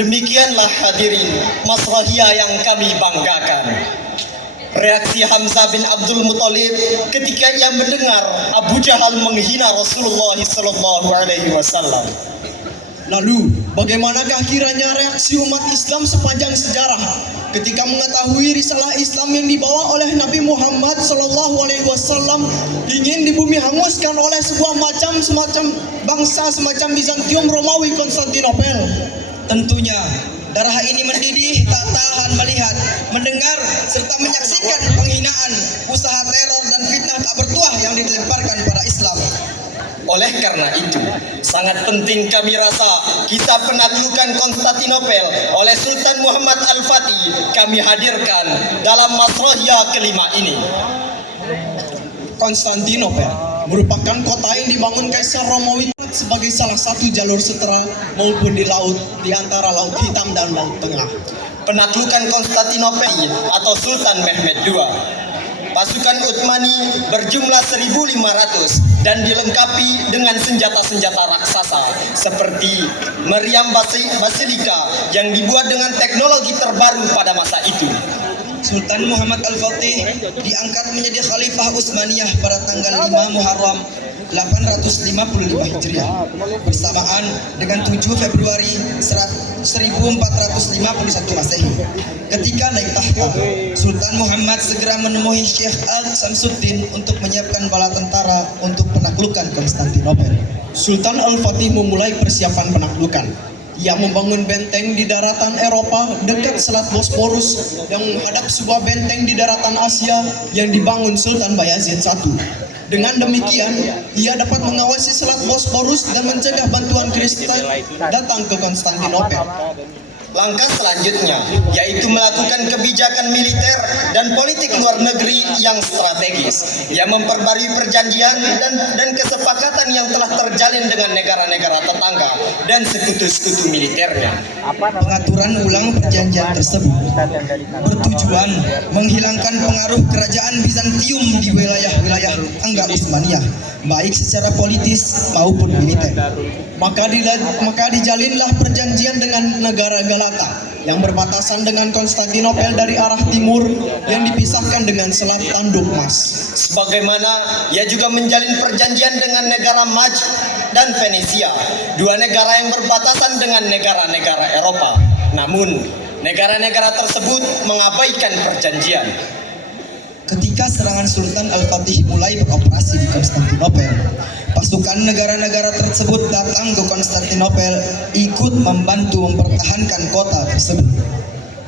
Demikianlah hadirin masrahiyah yang kami banggakan. Reaksi Hamzah bin Abdul Muthalib ketika ia mendengar Abu Jahal menghina Rasulullah SAW. Lalu, bagaimanakah kiranya reaksi umat Islam sepanjang sejarah ketika mengetahui risalah Islam yang dibawa oleh Nabi Muhammad SAW ingin di bumi hanguskan oleh semacam bangsa semacam Bizantium, Romawi, Konstantinopel? Tentunya darah ini mendidih, tak tahan melihat, mendengar, serta menyaksikan penghinaan, usaha teror dan fitnah tak bertuah yang dilemparkan pada Islam. Oleh karena itu, sangat penting kami rasa kisah penaklukan Konstantinopel oleh Sultan Muhammad Al-Fatih kami hadirkan dalam masrahiyah kelima ini. Konstantinopel merupakan kota yang dibangun Kaisar Romawi sebagai salah satu jalur sutra maupun di laut, di antara Laut Hitam dan Laut Tengah. Penaklukan Konstantinopel atau Sultan Mehmed II, pasukan Utsmani berjumlah 1.500 dan dilengkapi dengan senjata-senjata raksasa seperti meriam basilika yang dibuat dengan teknologi terbaru pada masa itu. Sultan Muhammad Al-Fatih diangkat menjadi Khalifah Utsmaniyah pada tanggal 5 Muharram 855 Hijriah bersamaan dengan 7 Februari 1451 Masehi. Ketika naik tahta, Sultan Muhammad segera menemui Syekh Al-Samsuddin untuk menyiapkan bala tentara untuk penaklukan Konstantinopel. Sultan Al-Fatih memulai persiapan penaklukan. Ia membangun benteng di daratan Eropa dekat Selat Bosporus yang menghadap sebuah benteng di daratan Asia yang dibangun Sultan Bayazid I. Dengan demikian, ia dapat mengawasi Selat Bosporus dan mencegah bantuan Kristen datang ke Konstantinopel. Langkah selanjutnya yaitu melakukan kebijakan militer dan politik luar negeri yang strategis. Ia memperbarui perjanjian dan kesepakatan yang telah terjalin dengan negara-negara tetangga dan sekutu-sekutu militernya. Pengaturan ulang perjanjian tersebut bertujuan menghilangkan pengaruh kerajaan Bizantium di wilayah-wilayah tetangga Utsmaniyah, baik secara politis maupun militer. Maka dijalinlah perjanjian dengan negara Galata yang berbatasan dengan Konstantinopel dari arah timur yang dipisahkan dengan Selat Tanduk Mas. Sebagaimana ia juga menjalin perjanjian dengan negara Majd dan Venesia, dua negara yang berbatasan dengan negara-negara Eropa. Namun, negara-negara tersebut mengabaikan perjanjian. Ketika serangan Sultan Al-Fatih mulai beroperasi di Konstantinopel, Pasukan negara-negara tersebut datang ke Konstantinopel ikut membantu mempertahankan kota tersebut.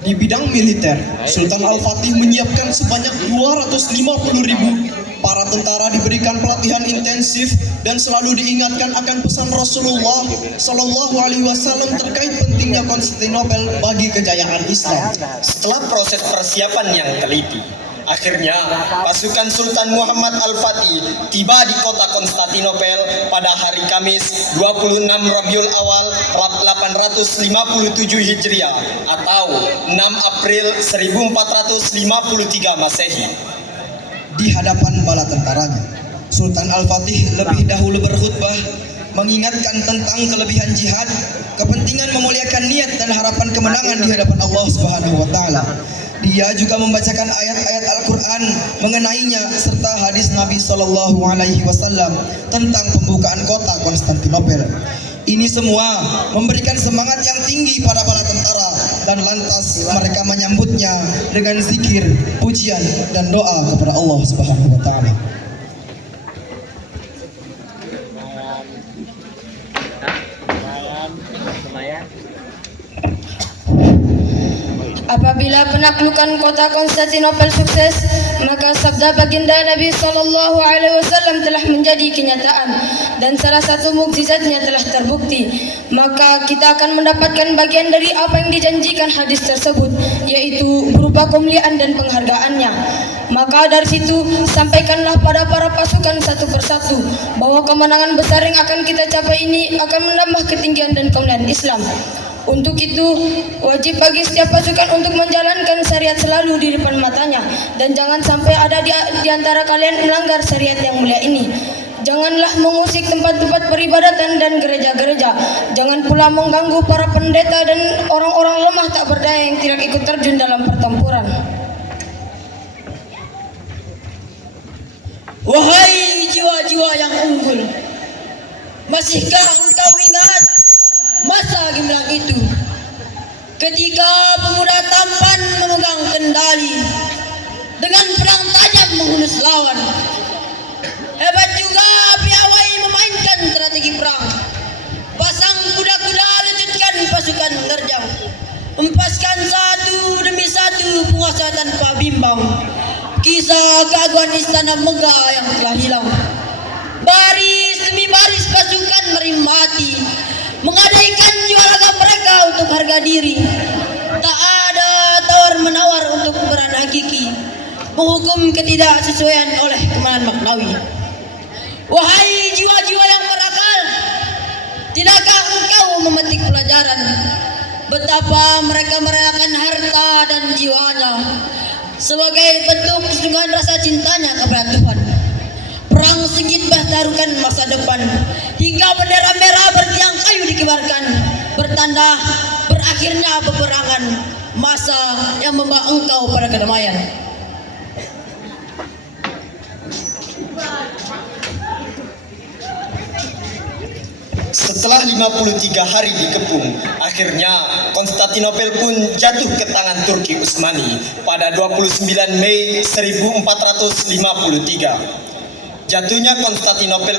Di bidang militer, Sultan Al-Fatih menyiapkan sebanyak 250.000 para tentara, diberikan pelatihan intensif dan selalu diingatkan akan pesan Rasulullah Shallallahu Alaihi Wasallam terkait pentingnya Konstantinopel bagi kejayaan Islam. Setelah proses persiapan yang teliti, akhirnya pasukan Sultan Muhammad Al-Fatih tiba di kota Konstantinopel pada hari Kamis 26 Rabiul Awal 857 Hijriah atau 6 April 1453 Masehi. Di hadapan bala tentaranya, Sultan Al-Fatih lebih dahulu berkhutbah mengingatkan tentang kelebihan jihad, kepentingan memuliakan niat dan harapan kemenangan di hadapan Allah Subhanahu wa taala. Dia juga membacakan ayat-ayat Al-Qur'an mengenainya serta hadis Nabi Shallallahu alaihi wasallam tentang pembukaan kota Konstantinopel. Ini semua memberikan semangat yang tinggi pada para tentara dan lantas mereka menyambutnya dengan zikir, pujian dan doa kepada Allah Subhanahu wa taala. Apabila penaklukan kota Konstantinopel sukses, maka sabda baginda Nabi Sallallahu Alaihi Wasallam telah menjadi kenyataan dan salah satu mukjizatnya telah terbukti. Maka kita akan mendapatkan bagian dari apa yang dijanjikan hadis tersebut, yaitu berupa kemuliaan dan penghargaannya. Maka dari situ sampaikanlah pada para pasukan satu persatu bahwa kemenangan besar yang akan kita capai ini akan menambah ketinggian dan kemuliaan Islam. Untuk itu, wajib bagi setiap pasukan untuk menjalankan syariat selalu di depan matanya dan jangan sampai ada di antara kalian melanggar syariat yang mulia ini. Janganlah mengusik tempat-tempat peribadatan dan gereja-gereja. Jangan pula mengganggu para pendeta dan orang-orang lemah tak berdaya yang tidak ikut terjun dalam pertempuran. Wahai jiwa-jiwa yang unggul, masihkah engkau ingat masa gemilang itu, ketika pemuda tampan memegang kendali dengan pedang tajam menghunus lawan? Hebat juga piawai memainkan strategi perang. Pasang kuda-kuda, lanjutkan pasukan menerjang, empaskan satu demi satu penguasa tanpa bimbang. Kisah keagungan istana megah yang telah hilang. Baris demi baris pasukan merimati, menggadaikan jiwa raga mereka untuk harga diri. Tak ada tawar-menawar untuk peran hakiki, menghukum ketidaksesuaian oleh kemenangan maknawi. Wahai jiwa-jiwa yang berakal, tidakkah engkau memetik pelajaran betapa mereka merelakan harta dan jiwanya sebagai bentuk kesungguhan rasa cintanya kepada Tuhan? Perang sengit taruhkan masa depan hingga bendera merah bertiang kayu dikibarkan, bertanda berakhirnya peperangan, masa yang membawa engkau pada kedamaian. Setelah 53 hari dikepung, akhirnya Konstantinopel pun jatuh ke tangan Turki Utsmani pada 29 Mei 1453. Jatuhnya Konstantinopel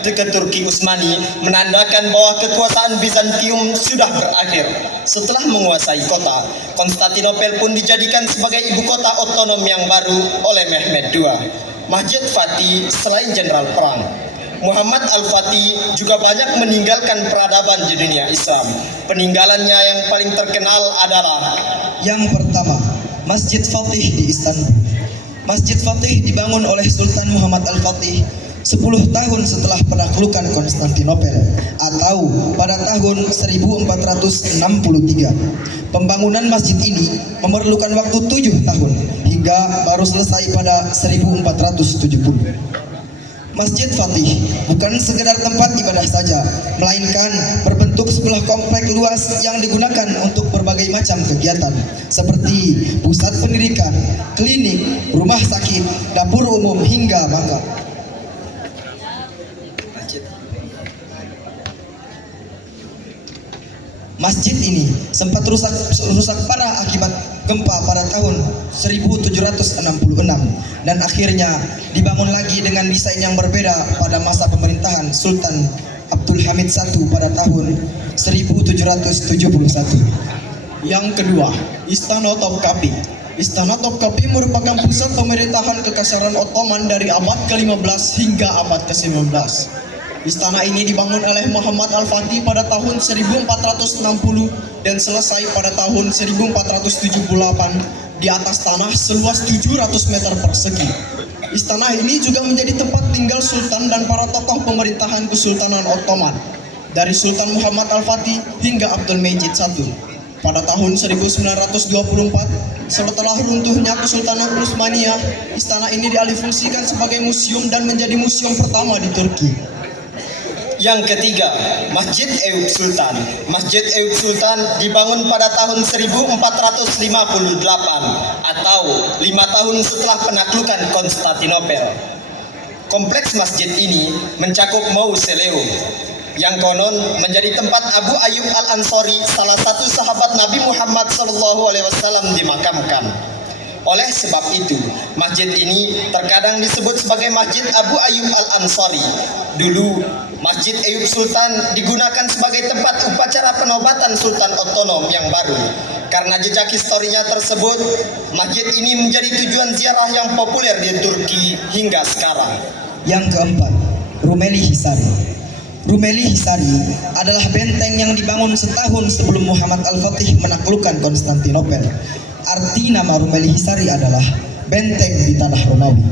ke Turki Utsmani menandakan bahwa kekuasaan Bizantium sudah berakhir. Setelah menguasai kota, Konstantinopel pun dijadikan sebagai ibu kota otonom yang baru oleh Mehmed II. Masjid Fatih selain jenderal perang, Muhammad Al-Fatih juga banyak meninggalkan peradaban di dunia Islam. Peninggalannya yang paling terkenal adalah yang pertama, Masjid Fatih di Istanbul. Masjid Fatih dibangun oleh Sultan Muhammad Al-Fatih 10 tahun setelah penaklukan Konstantinopel atau pada tahun 1463. Pembangunan masjid ini memerlukan waktu 7 tahun hingga baru selesai pada 1470. Masjid Fatih bukan sekedar tempat ibadah saja, melainkan berbentuk sebuah komplek luas yang digunakan untuk berbagai macam kegiatan seperti pusat pendidikan, klinik, rumah sakit, dapur umum hingga makam. Masjid ini sempat rusak parah akibat gempa pada tahun 1766 dan akhirnya dibangun lagi dengan desain yang berbeda pada masa pemerintahan Sultan Abdul Hamid I pada tahun 1771. Yang kedua, Istana Topkapi. Istana Topkapi merupakan pusat pemerintahan Kekaisaran Ottoman dari abad ke-15 hingga abad ke-19. Istana ini dibangun oleh Muhammad Al-Fatih pada tahun 1460 dan selesai pada tahun 1478 di atas tanah seluas 700 meter persegi. Istana ini juga menjadi tempat tinggal Sultan dan para tokoh pemerintahan Kesultanan Ottoman dari Sultan Muhammad Al-Fatih hingga Abdul Majid I. Pada tahun 1924, setelah runtuhnya Kesultanan Utsmaniyah, istana ini dialihfungsikan sebagai museum dan menjadi museum pertama di Turki. Yang ketiga, Masjid Eyüp Sultan. Masjid Eyüp Sultan dibangun pada tahun 1458 atau 5 tahun setelah penaklukan Konstantinopel. Kompleks masjid ini mencakup mausoleum yang konon menjadi tempat Abu Ayyub Al-Ansari, salah satu sahabat Nabi Muhammad SAW, dimakamkan. Oleh sebab itu, masjid ini terkadang disebut sebagai Masjid Abu Ayyub Al-Ansari. Dulu, Masjid Eyüp Sultan digunakan sebagai tempat upacara penobatan Sultan otonom yang baru. Karena jejak historinya tersebut, masjid ini menjadi tujuan ziarah yang populer di Turki hingga sekarang. Yang keempat, Rumeli Hisari. Rumeli Hisari adalah benteng yang dibangun setahun sebelum Muhammad Al-Fatih menaklukkan Konstantinopel. Arti nama Rumeli Hisari adalah benteng di tanah Romawi.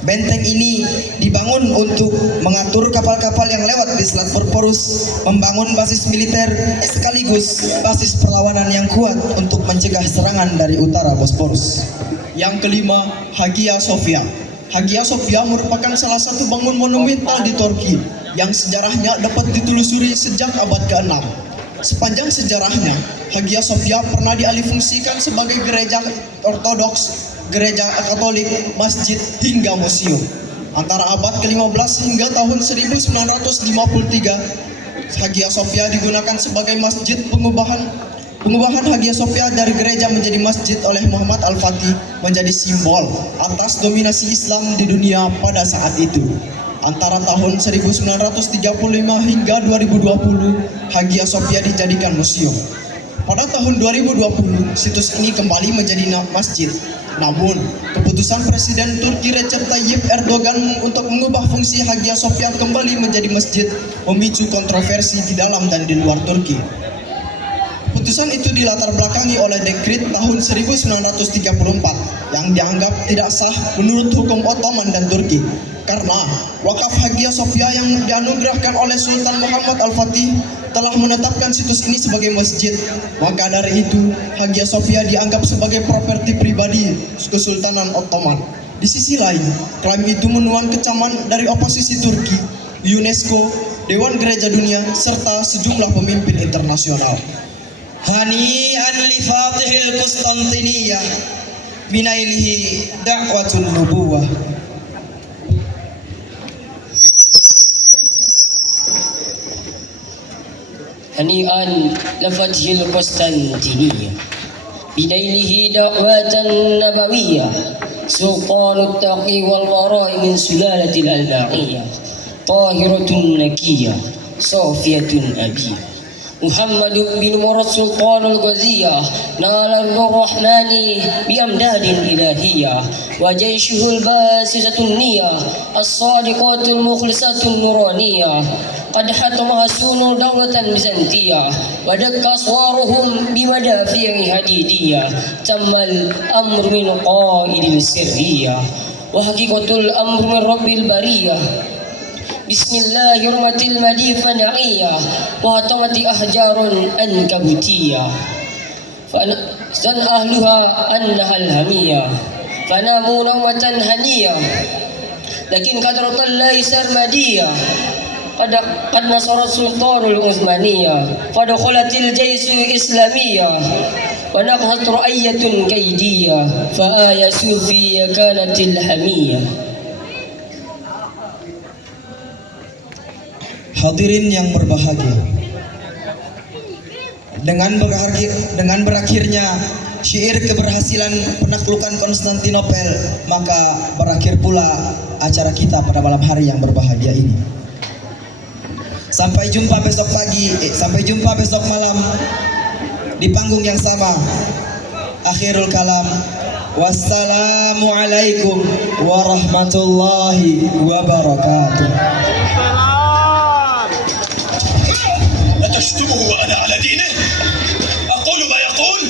Benteng ini dibangun untuk mengatur kapal-kapal yang lewat di Selat Bosporus, membangun basis militer sekaligus basis perlawanan yang kuat untuk mencegah serangan dari utara Bosporus. Yang kelima, Hagia Sophia. Hagia Sophia merupakan salah satu bangunan monumental di Turki yang sejarahnya dapat ditelusuri sejak abad ke-6. Sepanjang sejarahnya, Hagia Sophia pernah dialihfungsikan sebagai gereja Ortodoks, gereja Katolik, masjid, hingga museum. Antara abad ke-15 hingga tahun 1953, Hagia Sophia digunakan sebagai masjid. Pengubahan Hagia Sophia dari gereja menjadi masjid oleh Muhammad Al-Fatih menjadi simbol atas dominasi Islam di dunia pada saat itu. Antara tahun 1935 hingga 2020, Hagia Sophia dijadikan museum. Pada tahun 2020, situs ini kembali menjadi masjid. Namun, keputusan Presiden Turki Recep Tayyip Erdogan untuk mengubah fungsi Hagia Sophia kembali menjadi masjid memicu kontroversi di dalam dan di luar Turki. Keputusan itu dilatar belakangi oleh dekret tahun 1934 yang dianggap tidak sah menurut hukum Ottoman dan Turki. Karena wakaf Hagia Sophia yang dianugerahkan oleh Sultan Muhammad Al-Fatih telah menetapkan situs ini sebagai masjid. Maka dari itu, Hagia Sophia dianggap sebagai properti pribadi Kesultanan Ottoman. Di sisi lain, klaim itu menuai kecaman dari oposisi Turki, UNESCO, Dewan Gereja Dunia, serta sejumlah pemimpin internasional. Hani'an li Fatihil Konstantiniyah binailihi da'watun nubuwah. هنيئا لفتح القسطنطينية بنيله دعوة نبوية سلطان التقي والوراء من سلالة الألباعية طاهرة نكية صافية أبية محمد بن مراد سلطان الغزية نال الرحمن بأمداد إلهية وجيشه الباسسة النية الصادقة المخلصة النورانية قد حطمها سون دولة بيزنطية ودك أسوارهم بمدافع حديدية تم الأمر من قائد السرية وحقيقة الأمر من رب البرية بسم الله رحمة المدينة فنعية وهتمت أحجار أنكبوتية فزن أهلها أنها الهمية فناموا نومة هنية لكن قدرة الله سرمدية قد نصر السلطان العثمانية فدخلت الجيش الإسلامية ونقصت رؤية كيدية فآية صوفية كانت الحمية. Hadirin yang berbahagia, dengan berakhirnya syair keberhasilan penaklukan Konstantinopel, maka berakhir pula acara kita pada malam hari yang berbahagia ini. Sampai jumpa besok pagi, sampai jumpa besok malam di panggung yang sama. Akhirul kalam, wassalamualaikum warahmatullahi wabarakatuh. أتشتمه وأنا على دينه؟ أقول ما يقول؟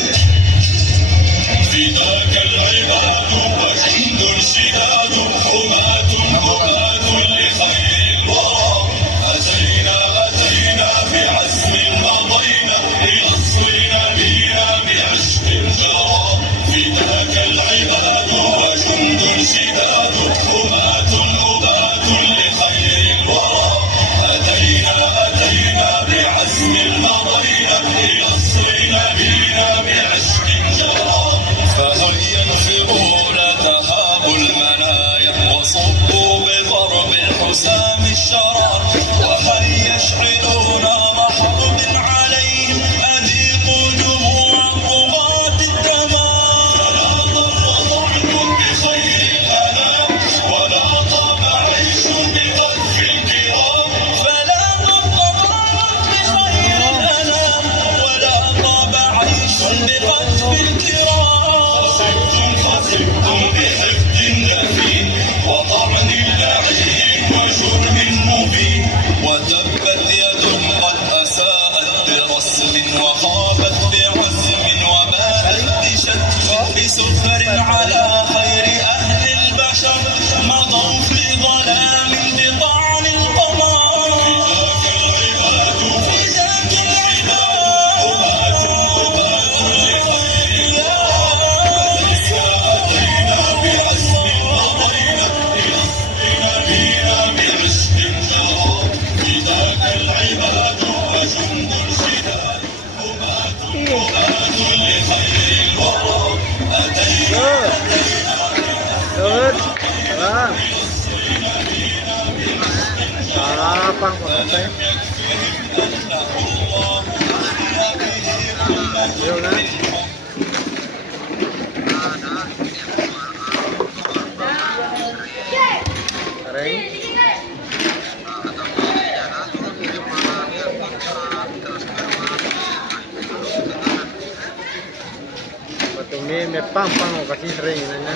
فداك العباد وجند شداد حماة هباة لخير الورى أتينا بعزم مضينا لأصل نبينا بعشق جرى فداك العباد وجند شداد حماة هباة لخير الورى أتينا بعزم المضينا لأصل نبينا بعشق جرى فهيا انفروا لا تهابوا المنايا وصبوا بضرب الحسام الشرى وهيا اشعلوا نار حرب عليهم أذيقوا دموع الطغاة الدمار فلا ضر طعن بخير الأنام ولا طاب عيش بقذف الكرام فلا ضر طعن بخير الأنام ولا طاب عيش بقذف الكرام خسبتم بحقد نفين وطعن اللعين وجرم مبين وتبت يد قد أساءت برسم وخابت بعزم وبالت بشتم بسفر على خير أهل البشر مضوا في ظلام بطعن القمر فداك العباد أتينا بعزم مضينا نبينا بعشق جرى فداك العباد وجند شداد هباة لخير الورى أتينا Patungin, may pang kasih sering nanya.